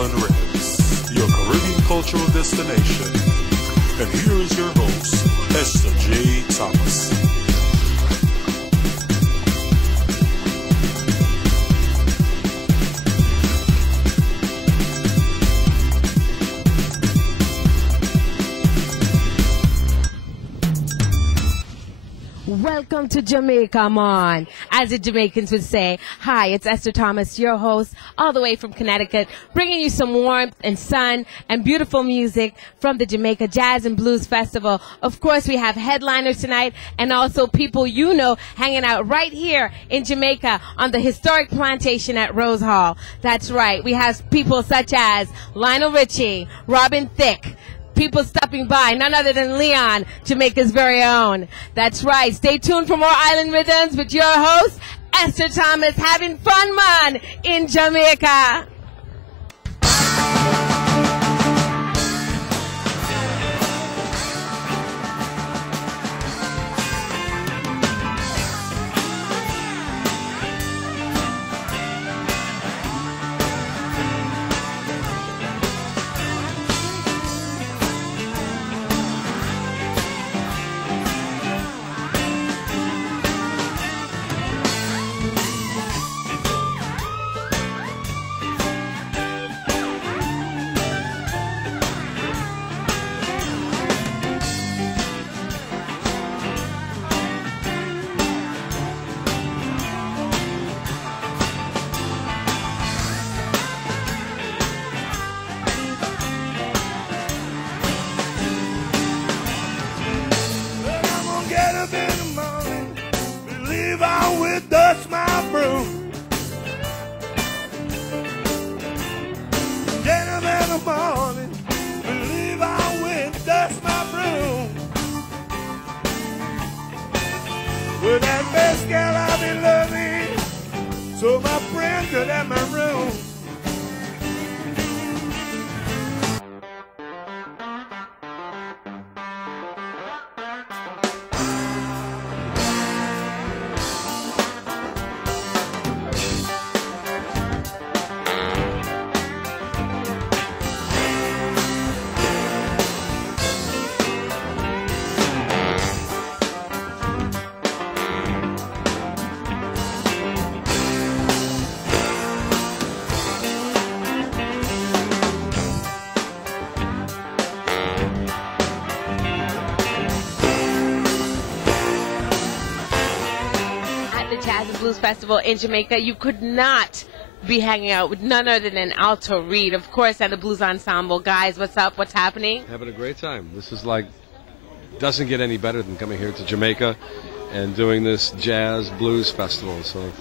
Island Riddims, your Caribbean cultural destination. And here's your host, Esther J. Thomas. Welcome to Jamaica, man. As the Jamaicans would say, hi, it's Esther Thomas, your host, all the way from Connecticut, bringing you some warmth and sun and beautiful music from the Jamaica Jazz and Blues Festival. Of course, we have headliners tonight and also people you know hanging out right here in Jamaica on the historic plantation at Rose Hall. That's right. We have people such as Lionel Richie, Robin Thicke, people stopping by, none other than Leon, Jamaica's very own. That's right. Stay tuned for more Island Rhythms with your host, Esther Thomas, having fun, man, in Jamaica. Dust my broom. Get up in the morning, believe I will dust my broom. With that best girl I've been loving, so my friend could have my room. Festival in Jamaica, you could not be hanging out with none other than Alto Reed, of course, and the Blues Ensemble. Guys, what's up? What's happening? Having a great time. This is like, doesn't get any better than coming here to Jamaica and doing this jazz blues festival. So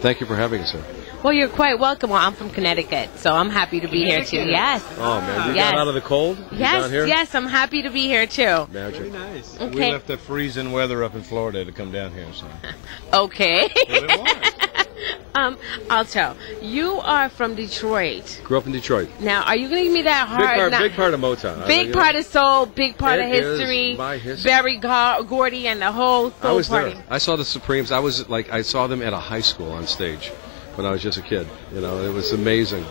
thank you for having us here. Well, you're quite welcome. Well, I'm from Connecticut, so I'm happy to be here too. Yes. Oh man, you yes. got out of the cold? Yes, down here? yes, I'm happy to be here too. Magic. Very nice. Okay. We left the freezing weather up in Florida to come down here. So. Okay. Well, it was. Alto, you are from Detroit. Grew up in Detroit. Now, are you going to give me that hard? Big part of Motown. Big part of soul, big part of It is history. my history. Berry Gordy and the whole soul I was party. there. I saw the Supremes. I saw them at a high school on stage when I was just a kid. You know, it was amazing.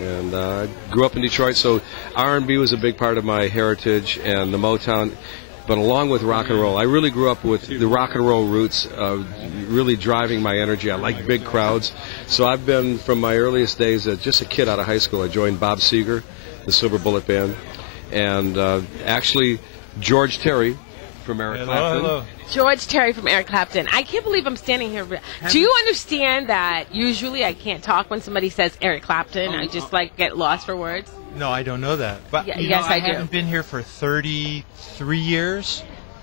And I grew up in Detroit, so R&B was a big part of my heritage and the Motown. But along with rock and roll, I really grew up with the rock and roll roots, really driving my energy. I like big crowds. So I've been, from my earliest days, just a kid out of high school, I joined Bob Seger, the Silver Bullet Band, and actually George Terry from Eric Clapton. Hello. George Terry from Eric Clapton. I can't believe I'm standing here. Do you understand that usually I can't talk when somebody says Eric Clapton? I just get lost for words. No, I don't know that. But yes, I do. I haven't been here for 33 years,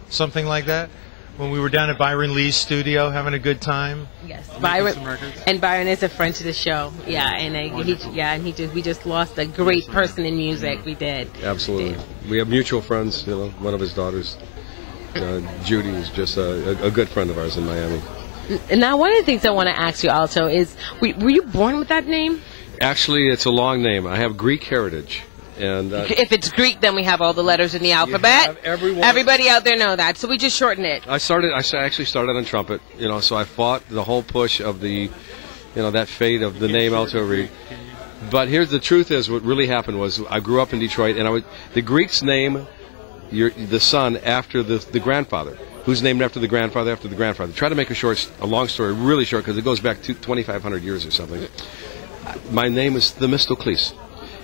something like that. When we were down at Byron Lee's studio having a good time. Yes, Byron. Byron is a friend to the show. Yeah, and we just lost a great person in music. We did. Absolutely. We have mutual friends. You know, one of his daughters, Judy, is just a good friend of ours in Miami. Now, one of the things I want to ask you also is, were you born with that name? Actually, it's a long name. I have Greek heritage. And if it's Greek, then we have all the letters in the alphabet. Everybody out there know that, so we just shorten it. I actually started on trumpet, so I fought the whole push of the, that fate of the name Alto Reed. But here's the truth: is what really happened was I grew up in Detroit, and the Greeks name the son after the grandfather, who's named after the grandfather after the grandfather. Try to make a long story really short because it goes back to 2,500 years or something. My name is Themistocles,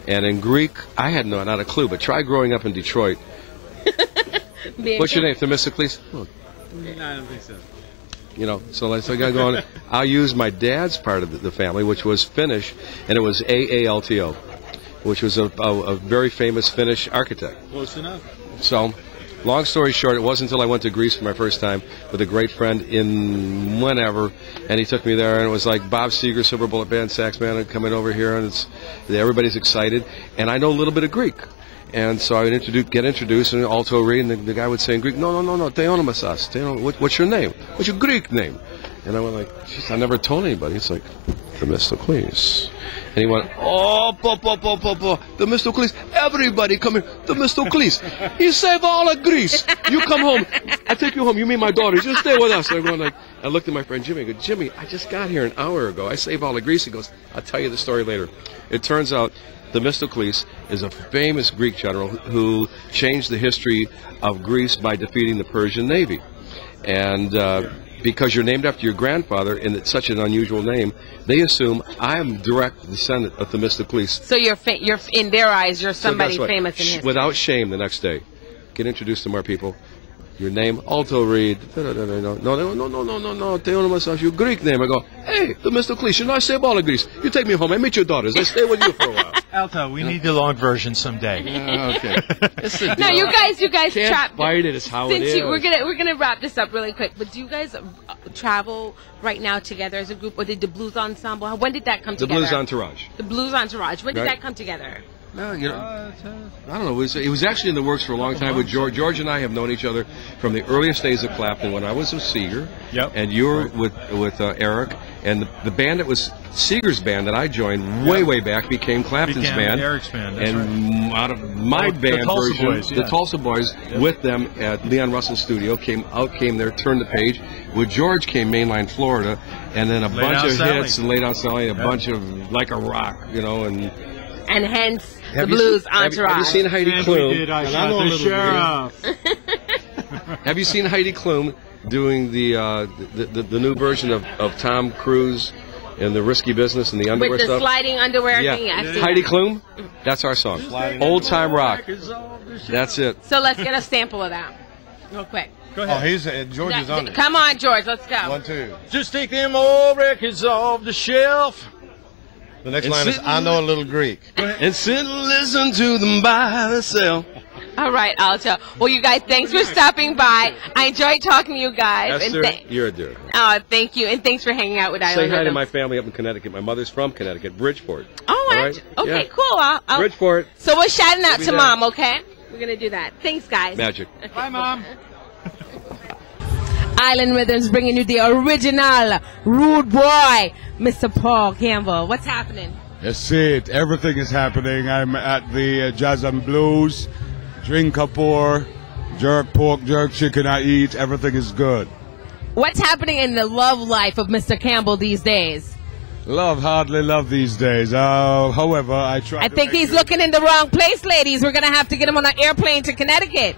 and in Greek I had not a clue. But try growing up in Detroit. What's your name, Themistocles? Oh. No, I don't think so. You know, so I got going. I'll use my dad's part of the family, which was Finnish, and it was Aalto, which was a very famous Finnish architect. Close enough. So, long story short, it wasn't until I went to Greece for my first time with a great friend in whenever, and he took me there, and it was like Bob Seger, Silver Bullet Band, sax man, coming over here, and everybody's excited, and I know a little bit of Greek. And so I would get introduced, and Alto read, and the guy would say in Greek, no, Theonomasas. What's your name? What's your Greek name? And I went like, I never told anybody. It's like, Themistocles. And he went, Themistocles. Everybody come here. Themistocles. He saved all of Greece. You come home. I take you home. You meet my daughter. Just stay with us. And I'm going like, I looked at my friend Jimmy. I go, Jimmy, I just got here an hour ago. I saved all of Greece. He goes, I'll tell you the story later. It turns out Themistocles is a famous Greek general who changed the history of Greece by defeating the Persian Navy. And because you're named after your grandfather, and it's such an unusual name, they assume I'm direct descendant of Themistocles. So you're in their eyes, you're somebody famous in history. Without shame, the next day, get introduced to more people. Your name, Alto Reed. No, Theonomasas, your Greek name. I go, hey, Themistocles, you know I save all of Greece. You take me home, I meet your daughters, I stay with you for a while. Alto, we need the long version someday. Okay. No, you guys can't fight it. It's how it is. We're gonna wrap this up really quick. But do you guys travel right now together as a group, or did the Blues Ensemble? When did that come together? The Blues Entourage. The Blues Entourage. When did that come together? No, you know, I don't know. It was actually in the works for a long time. With George and I have known each other from the earliest days of Clapton when I was with Seeger. Yep. And you were with Eric. And the band that was Seeger's band that I joined way back became Clapton's band. Eric's band. That's and right. Out of my band Tulsa version, Boys, the Tulsa Boys, with them at Leon Russell's studio, came there, turned the page. With George came Mainline Florida, and then a bunch of hits and Lay Down Sally, a bunch of Like a Rock, you know, and hence the Blues Entourage. Have you seen Heidi Klum? I shot the sheriff. Have you seen Heidi Klum doing the new version of Tom Cruise and the Risky Business and the underwear with the stuff? sliding underwear Yeah. thing? Yeah, Heidi Klum? That's our song. Old Time Rock. That's it. So let's get a sample of that real quick. Go ahead. George is on it. Come on, George, let's go. 1, 2. Just take them old records off the shelf. The next line is, I know a little Greek. And sit and listen to them by themselves. All right, Alto. Well, you guys, thanks for stopping by. I enjoyed talking to you guys. Esther, you're a dear. Thank you, and thanks for hanging out with Say Island hi to Riddims. my family up in Connecticut. My mother's from Connecticut, Bridgeport. Oh, All right? okay, Yeah. cool. I'll, Bridgeport. So we're shouting out We'll be to there. Mom, okay? We're going to do that. Thanks, guys. Magic. Bye, Mom. Island Rhythms bringing you the original rude boy, Mr. Paul Campbell. What's happening? That's it. Everything is happening. I'm at the Jazz and Blues. Drink a pour, jerk pork, jerk chicken I eat. Everything is good. What's happening in the love life of Mr. Campbell these days? Hardly love these days. However, I think he's looking in the wrong place, ladies. We're going to have to get him on an airplane to Connecticut.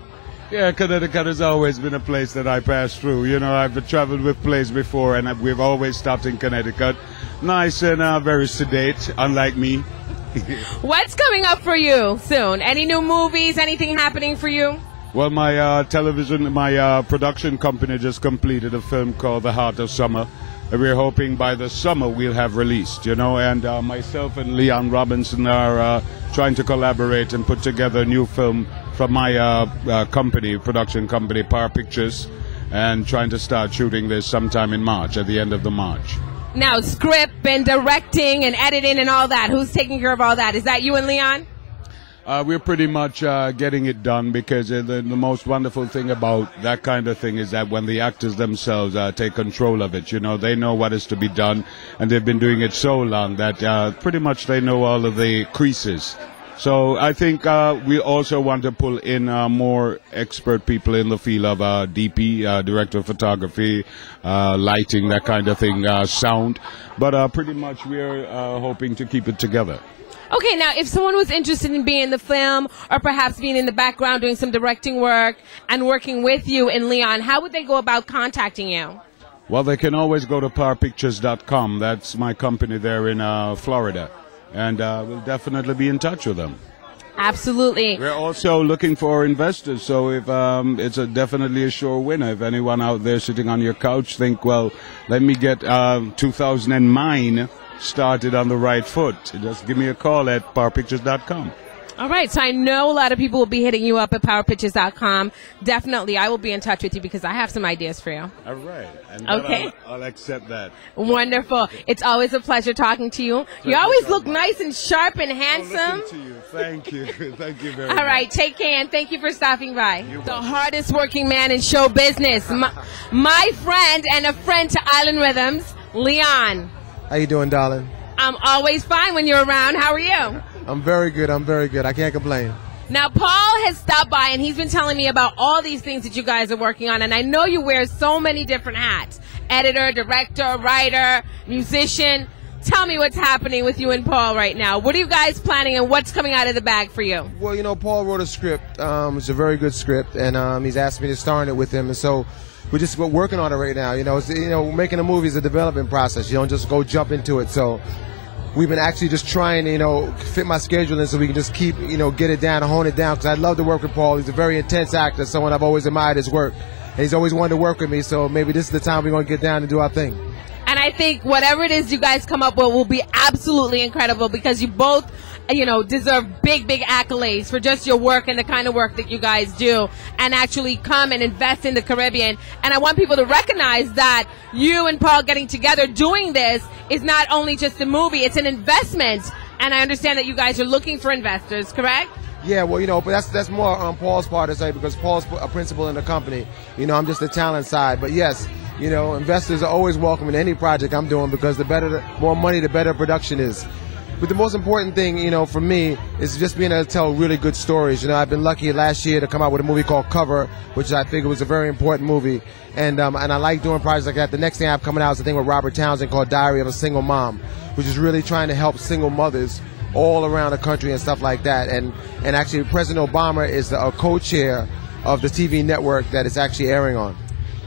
Yeah, Connecticut has always been a place that I pass through. You know, I've traveled with planes before, and we've always stopped in Connecticut. Nice and very sedate, unlike me. What's coming up for you soon? Any new movies? Anything happening for you? Well, my production company just completed a film called The Heart of Summer. And we're hoping by the summer we'll have released, you know, and myself and Leon Robinson are trying to collaborate and put together a new film from my production company, Power Pictures, and trying to start shooting this sometime in March, at the end of the March. Now, script and directing and editing and all that, who's taking care of all that? Is that you and Leon? We're pretty much getting it done because the most wonderful thing about that kind of thing is that when the actors themselves take control of it, you know, they know what is to be done, and they've been doing it so long that pretty much they know all of the creases. So I think we also want to pull in more expert people in the field of DP, director of photography, lighting, that kind of thing, sound. But pretty much we're hoping to keep it together. Okay, now if someone was interested in being in the film or perhaps being in the background doing some directing work and working with you in Leon, how would they go about contacting you? Well, they can always go to powerpictures.com. That's my company there in Florida. And we'll definitely be in touch with them. Absolutely. We're also looking for investors, so if it's definitely a sure winner. If anyone out there sitting on your couch think, well, let me get 2009 started on the right foot, just give me a call at powerpictures.com. All right, so I know a lot of people will be hitting you up at powerpictures.com. Definitely, I will be in touch with you because I have some ideas for you. All right. And okay. I'll accept that. Wonderful. It's always a pleasure talking to you. You always look nice and sharp and handsome. To you. Thank you. Thank you very much. All right, take care, and thank you for stopping by. The hardest working man in show business, my friend and a friend to Island Riddims, Leon. How you doing, darling? I'm always fine when you're around. How are you? I'm very good. I'm very good. I can't complain. Now, Paul has stopped by, and he's been telling me about all these things that you guys are working on, and I know you wear so many different hats. Editor, director, writer, musician. Tell me what's happening with you and Paul right now. What are you guys planning, and what's coming out of the bag for you? Well, you know, Paul wrote a script. It's a very good script, and he's asked me to star in it with him, and so we're working on it right now. You know, making a movie is a development process. You don't just go jump into it, so we've been actually just trying to, fit my schedule in so we can just keep, get it down and hone it down, because I love to work with Paul. He's a very intense actor, someone I've always admired his work. And he's always wanted to work with me, so maybe this is the time we're going to get down and do our thing. And I think whatever it is you guys come up with will be absolutely incredible because you both, deserve big, big accolades for just your work and the kind of work that you guys do and actually come and invest in the Caribbean. And I want people to recognize that you and Paul getting together doing this is not only just a movie, it's an investment. And I understand that you guys are looking for investors, correct? Yeah, well, but that's more on Paul's part to say because Paul's a principal in the company. I'm just the talent side. But yes, investors are always welcome in any project I'm doing because the more money, the better production is. But the most important thing, for me is just being able to tell really good stories. I've been lucky last year to come out with a movie called Cover, which I figured was a very important movie. And I like doing projects like that. The next thing I have coming out is a thing with Robert Townsend called Diary of a Single Mom, which is really trying to help single mothers all around the country and stuff like that. And actually, President Obama is a co-chair of the TV network that it's actually airing on.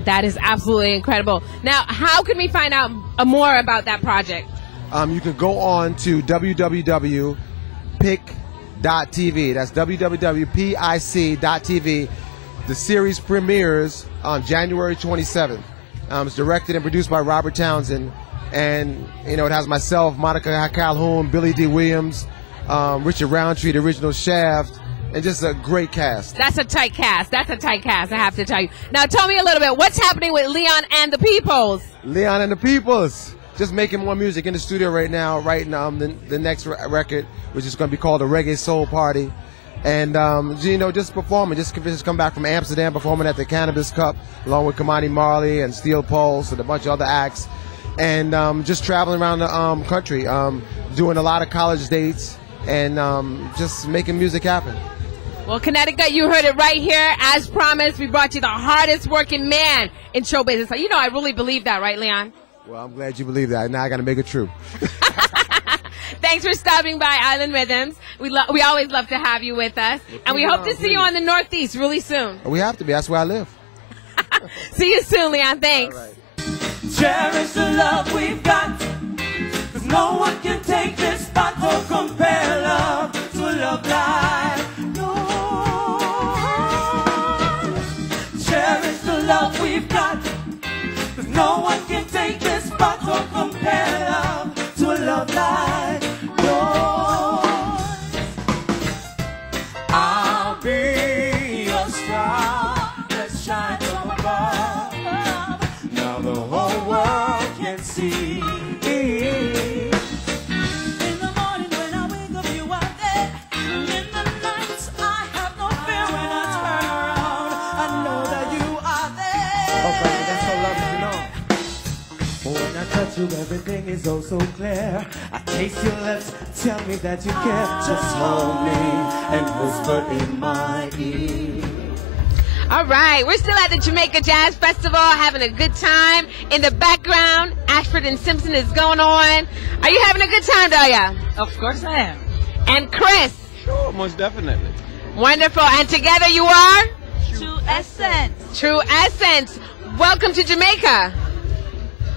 That is absolutely incredible. Now, how can we find out more about that project? You can go on to www.pic.tv. That's www.pic.tv. The series premieres on January 27th. It's directed and produced by Robert Townsend. And, it has myself, Monica Calhoun, Billy D. Williams, Richard Roundtree, the original Shaft, and just a great cast. That's a tight cast. I have to tell you. Now, tell me a little bit. What's happening with Leon and the Peoples? Leon and the Peoples. Just making more music in the studio right now, writing the next record, which is going to be called the Reggae Soul Party. And, just performing. Just come back from Amsterdam, performing at the Cannabis Cup, along with Kamani Marley and Steel Pulse and a bunch of other acts. And just traveling around the country, doing a lot of college dates, and just making music happen. Well, Connecticut, you heard it right here. As promised, we brought you the hardest working man in show business. So, I really believe that, right, Leon? Well, I'm glad you believe that. Now I got to make it true. Thanks for stopping by Island Riddims. We always love to have you with us. And we hope to see you on the Northeast really soon. We have to be. That's where I live. See you soon, Leon. Thanks. All right. Cherish the love we've got, 'cause no one can take this spot or compare love to a love life. No. Cherish the love we've got, 'cause no one can take this spot or compare love to a love life. No. I'll be your star, let's shine from above. Now the whole world can see. In the morning when I wake up, you are there. And in the nights, I have no fear when I turn around. I know that you are there. Oh, baby, that's so lovely to know. When I touch you, everything is oh so clear. I taste your lips, tell me that you care. Just hold me and whisper in my ear. All right, we're still at the Jamaica Jazz Festival, having a good time. In the background, Ashford and Simpson is going on. Are you having a good time, Dahlia? Of course I am. And Chris. Sure, most definitely. Wonderful. And together you are? True Essence. True Essence. Welcome to Jamaica.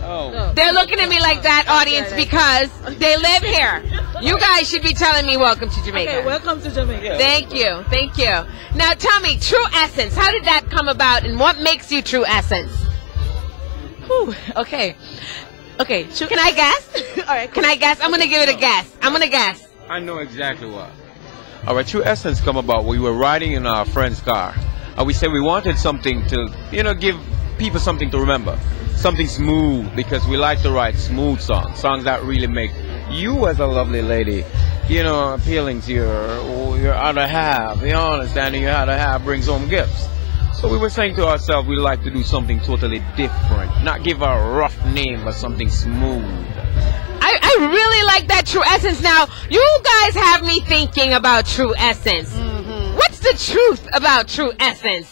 Oh. They're looking at me like that, audience, because they live here. You guys should be telling me welcome to Jamaica. Okay, welcome to Jamaica. Thank you. Thank you. Now tell me, True Essence, how did that come about and what makes you True Essence? Whew, okay. Okay. Can I guess? All right. Can I guess? I'm going to give it a guess. I'm going to guess. I know exactly what. All right, True Essence come about. We were riding in our friend's car, and we said we wanted something to, give people something to remember. Something smooth, because we like to write smooth songs that really make you as a lovely lady, appealing to your other half. You understand? Your other half brings home gifts. So we were saying to ourselves, we like to do something totally different, not give her a rough name, but something smooth. I really like that True Essence. Now, you guys have me thinking about True Essence. What's the truth about True Essence?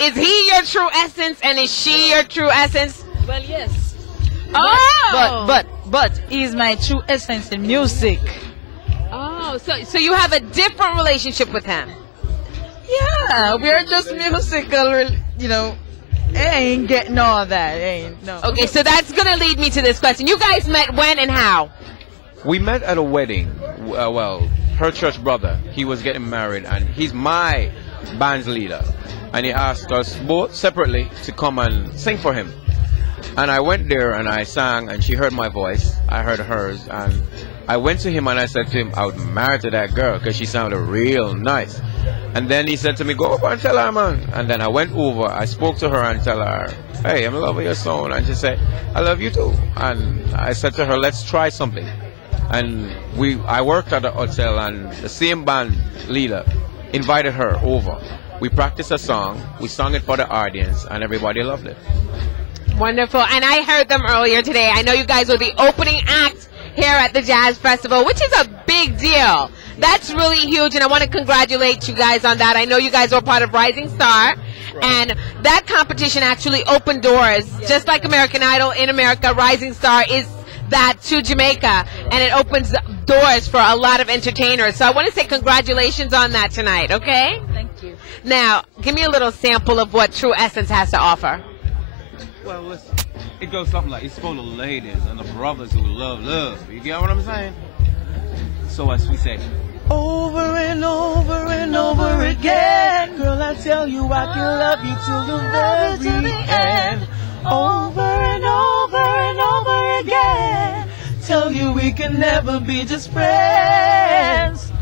Is he your True Essence and is she your True Essence? Well, yes. Oh! But he's my true essence in music. Oh, so you have a different relationship with him? Yeah, we're just musical, ain't getting all that. No. Okay, so that's going to lead me to this question. You guys met when and how? We met at a wedding. Her church brother, he was getting married, and he's my band's leader. And he asked us both separately to come and sing for him. And I went there and I sang, and she heard my voice. I heard hers, and I went to him and I said to him, I would marry to that girl because she sounded real nice. And then he said to me, go over and tell her, man. And then I went over, I spoke to her and tell her, hey, I'm in love with your song. And she said, I love you too. And I said to her, let's try something. And I worked at the hotel, and the same band leader invited her over. We practiced a song, we sang it for the audience, and everybody loved it. Wonderful. And I heard them earlier today. I know you guys were the opening act here at the Jazz Festival, which is a big deal. That's really huge, and I want to congratulate you guys on that. I know you guys were part of Rising Star, and that competition actually opened doors. Just like American Idol in America, Rising Star is that to Jamaica, and it opens doors for a lot of entertainers. So I want to say congratulations on that tonight, okay? Thank you. Now, give me a little sample of what True Essence has to offer. Well, listen, it goes something like, it's full of ladies and the brothers who love love. You get what I'm saying? So as we say, over and over and over again, girl, I tell you I can love you till the very end. Over and over and over again, tell you we can never be just friends.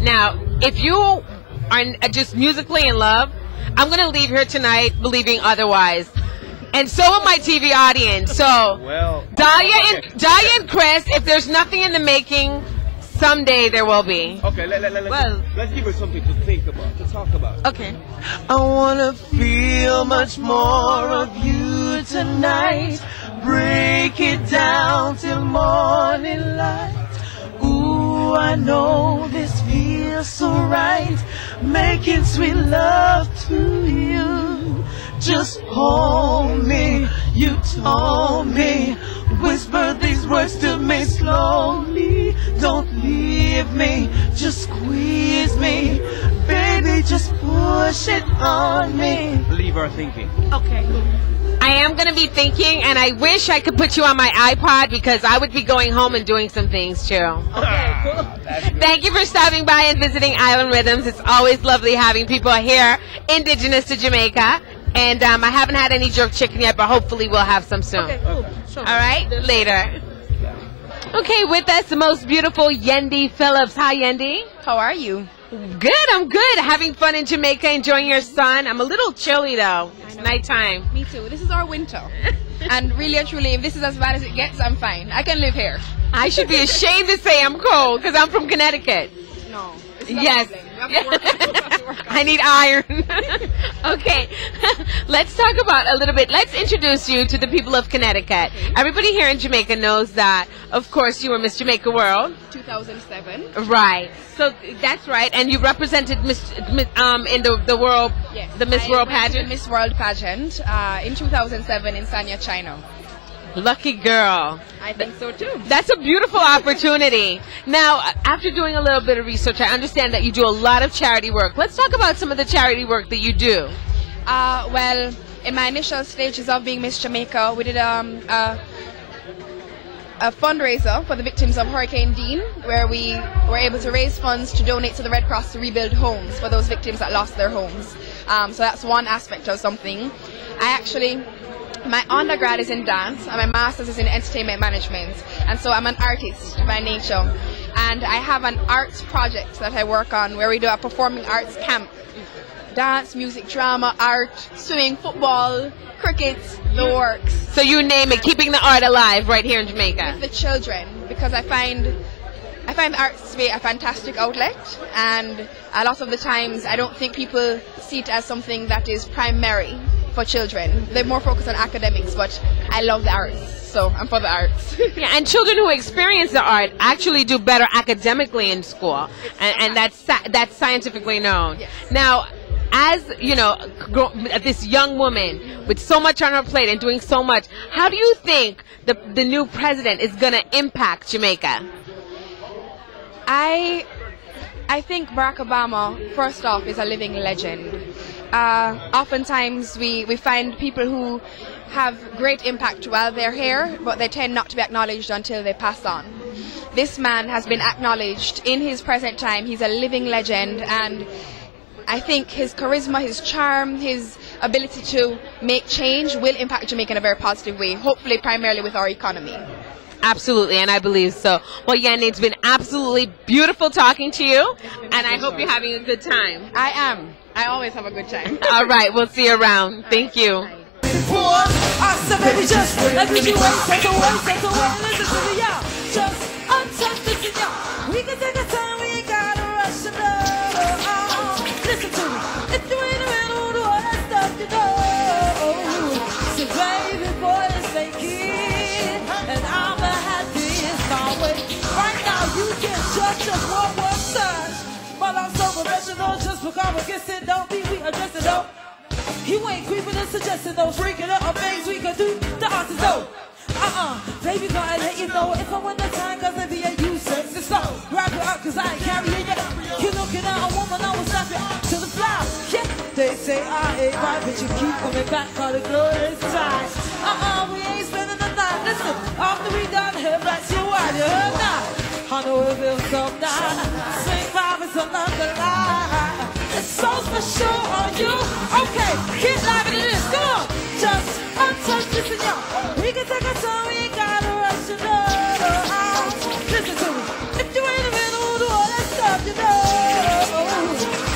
Now, if you are just musically in love, I'm going to leave here tonight believing otherwise. And so will my TV audience. So, Dahlia and Chris, if there's nothing in the making, someday there will be. Okay, let's give her something to think about, to talk about. Okay. I wanna feel much more of you tonight. Break it down till morning light. Ooh, I know this feels so right. Making sweet love to you. Just hold me, you told me. Whisper these words to me slowly. Don't leave me, just squeeze me. Baby, just push it on me. Leave her thinking. Okay. I am going to be thinking, and I wish I could put you on my iPod because I would be going home and doing some things too. Okay, cool. Thank you for stopping by and visiting Island Riddims. It's always lovely having people here indigenous to Jamaica. And I haven't had any jerk chicken yet, but hopefully we'll have some soon. Okay, cool. Sure. All right, later. Okay, with us the most beautiful Yendi Phillips. Hi, Yendi. How are you? Good, I'm good. Having fun in Jamaica, enjoying your sun. I'm a little chilly though. It's nighttime. Me too. This is our winter. And really and truly, if this is as bad as it gets, I'm fine. I can live here. I should be ashamed to say I'm cold because I'm from Connecticut. No. Yes. I need iron. Okay. Let's talk about a little bit. Let's introduce you to the people of Connecticut. Everybody here in Jamaica knows that, of course, you were Miss Jamaica World. 2007. Right. So that's right. And you represented in the world, yes. the Miss World pageant. The Miss World pageant in 2007 in Sanya, China. Lucky girl. I think so too. That's a beautiful opportunity. Now, after doing a little bit of research, I understand that you do a lot of charity work. Let's talk about some of the charity work that you do. Well, in my initial stages of being Miss Jamaica, we did a fundraiser for the victims of Hurricane Dean, where we were able to raise funds to donate to the Red Cross to rebuild homes for those victims that lost their homes. So that's one aspect of something. My undergrad is in dance and my master's is in entertainment management, and so I'm an artist by nature, and I have an arts project that I work on where we do a performing arts camp. Dance, music, drama, art, swimming, football, cricket, the works. So you name it, keeping the art alive right here in Jamaica. With the children, because I find the arts to be a fantastic outlet, and a lot of the times I don't think people see it as something that is primary for children. They're more focused on academics, but I love the arts, so I'm for the arts. Yeah, and children who experience the art actually do better academically in school, and that's scientifically known. Yes. Now, as you know, this young woman with so much on her plate and doing so much, how do you think the new president is going to impact Jamaica? I think Barack Obama, first off, is a living legend. Oftentimes we find people who have great impact while they're here, but they tend not to be acknowledged until they pass on. This man has been acknowledged in his present time. He's a living legend, and I think his charisma, his charm, his ability to make change will impact Jamaica in a very positive way, hopefully primarily with our economy. Absolutely, and I believe so. Well, Yen, it's been absolutely beautiful talking to you, and I hope you're having a good time. I am. I always have a good time. All right, we'll see you around. Thank you. We can take our time, we ain't gotta rush to know. Listen to me, if you ain't around, do all that stuff you know. So baby boy, let's make it, and I'm a happiest my way. Right now you can just one more touch, but I'm so professional just because I guess it don't be we address it though. You ain't creeping and suggesting those freaking up things we could do. The answer's no. Baby, gotta let you know if I win the time, cause it be a you sexy slow. Wrap it up, cause I ain't carrying you. You looking at a woman, I will stop you to the floor. Yeah, they say I ain't right, but you keep coming back, cause the glory is tight. We ain't spending the night. Listen, after we done here, that's your wife, you heard now. I know it feels so nice. Swing vibe is another lie. It's so special on you. Okay, get live into this, come on. Just untouch this and y'all. We can take our time, we ain't gotta rush to know. Listen to me, if you ain't a man who'll do all that stuff, you know.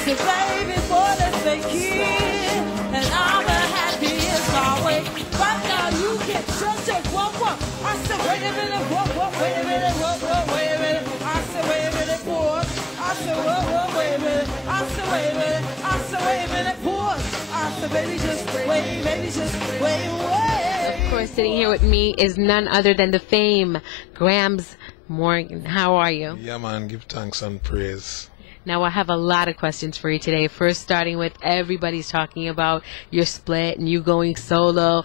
So baby boy, let's make it, and I'm a happiest my way. Right now you can just walk. I said wait a minute, what, wait a minute, what, wait a minute. I said wait a minute, boy. I said what, wait a minute. I said wait a minute. I said wait a minute, boy. I said baby just wait, baby just wait. Of course, sitting here with me is none other than the fame, Grams Morgan. How are you? Yeah, man, give thanks and praise. Now, I have a lot of questions for you today. First, starting with everybody's talking about your split and you going solo.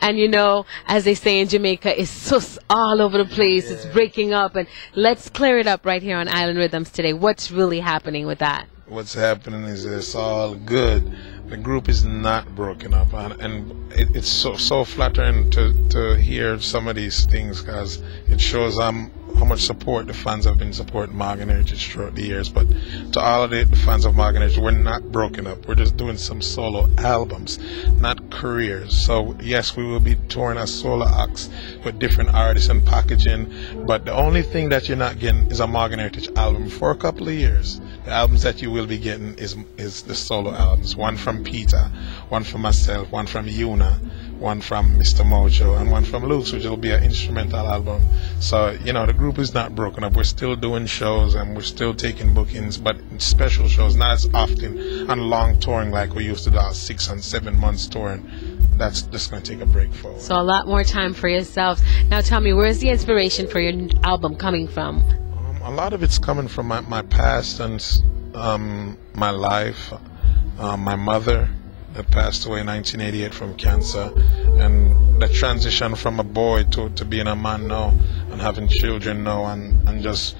And you know, as they say in Jamaica, it's just all over the place. Yeah. It's breaking up. And let's clear it up right here on Island Rhythms today. What's really happening with that? What's happening is it's all good. The group is not broken up, and it's so flattering to hear some of these things, because it shows how much support the fans have been supporting Morgan Heritage throughout the years. But to all of the fans of Morgan Heritage, we're not broken up. We're just doing some solo albums, not careers. So yes, we will be touring as solo acts with different artists and packaging, but the only thing that you're not getting is a Morgan Heritage album for a couple of years. The albums that you will be getting is the solo albums. One from Peter, one from myself, one from Yuna, one from Mr. Mojo, and one from Luke's, which will be an instrumental album. So, you know, the group is not broken up. We're still doing shows and we're still taking bookings, but special shows, not as often, and long touring like we used to do, 6 and 7 months touring. That's just going to take a break forward. So a lot more time for yourselves. Now tell me, where's the inspiration for your album coming from? A lot of it's coming from my past and my life. My mother that passed away in 1988 from cancer, and the transition from a boy to being a man now and having children now and just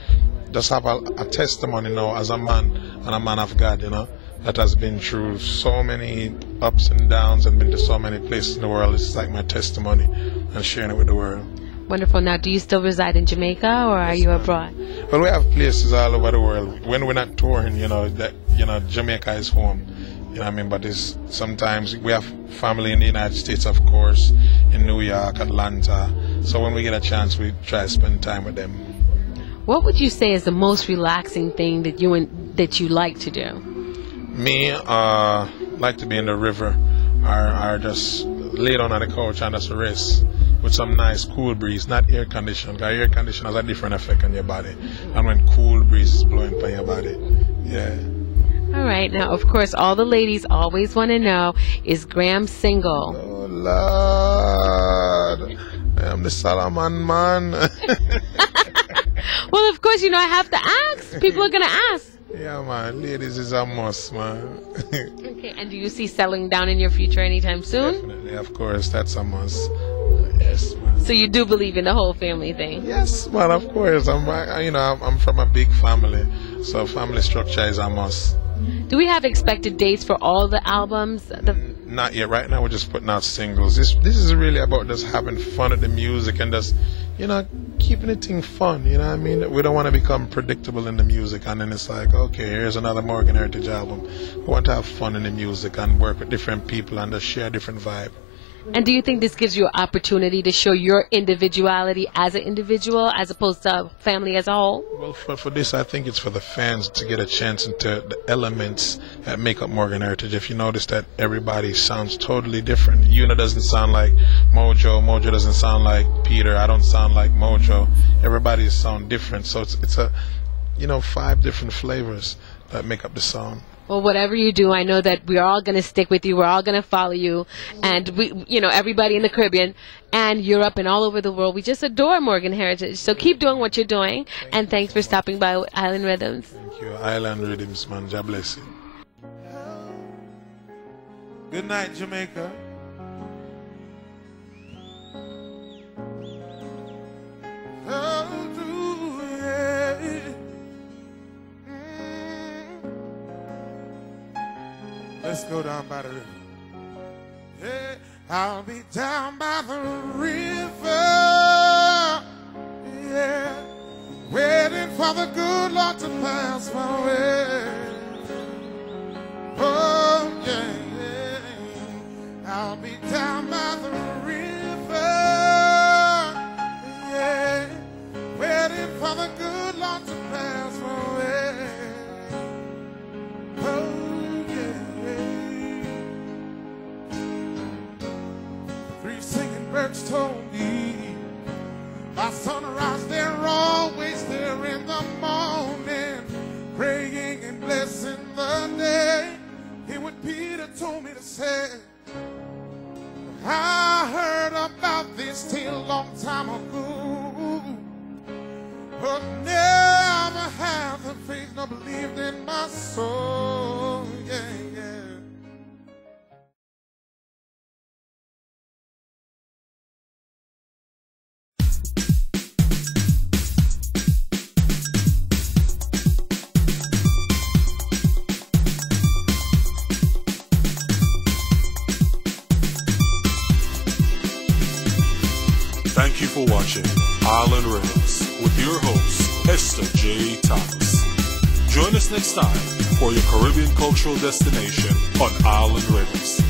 have a testimony now as a man and a man of God, you know, that has been through so many ups and downs and been to so many places in the world. It's like my testimony and sharing it with the world. Wonderful. Now, do you still reside in Jamaica or are you abroad? Well, we have places all over the world. When we're not touring, Jamaica is home. You know what I mean? But sometimes we have family in the United States, of course, in New York, Atlanta. So when we get a chance, we try to spend time with them. What would you say is the most relaxing thing that you like to do? Me, like to be in the river or just lay down on the couch and just rest with some nice cool breeze, not air conditioning. Because air conditioning has a different effect on your body. And when cool breeze is blowing by your body, yeah. All right. Now, of course, all the ladies always want to know, is Graham single? Oh, Lord. I am the Solomon man. Well, of course, I have to ask. People are going to ask. Yeah, man. Ladies is a must, man. Okay. And do you see settling down in your future anytime soon? Definitely. Of course. That's a must. Yes, man. So you do believe in the whole family thing? Yes, man. Of course. I'm from a big family. So family structure is a must. Do we have expected dates for all the albums? Not yet. Right now we're just putting out singles. This is really about just having fun with the music and just, keeping the thing fun. You know what I mean? We don't want to become predictable in the music and then it's like, okay, here's another Morgan Heritage album. We want to have fun in the music and work with different people and just share a different vibe. And do you think this gives you an opportunity to show your individuality as an individual as opposed to family as a whole? Well, for this, I think it's for the fans to get a chance into the elements that make up Morgan Heritage. If you notice that everybody sounds totally different. Una doesn't sound like Mojo. Mojo doesn't sound like Peter. I don't sound like Mojo. Everybody sound different. So it's 5 different flavors that make up the song. Well, whatever you do, I know that we're all going to stick with you. We're all going to follow you. And we, everybody in the Caribbean and Europe and all over the world, we just adore Morgan Heritage. So keep doing what you're doing. And thanks for stopping by Island Riddims. Thank you. Island Riddims, man. God bless you. Good night, Jamaica. Let's go down by the river. Hey, I'll be down by the river, yeah, waiting for the good Lord to pass my way. Oh, yeah, yeah. I'll be down by the river, yeah, waiting for the good Lord to pass my way. Oh, birds told me by sunrise they're always there in the morning, praying and blessing the day. Hear what Peter told me to say. I heard about this till a long time ago, but never had the faith nor believed in my soul. Yeah, yeah. Thank you for watching Island Riddims with your host, Esther J. Thomas. Join us next time for your Caribbean cultural destination on Island Riddims.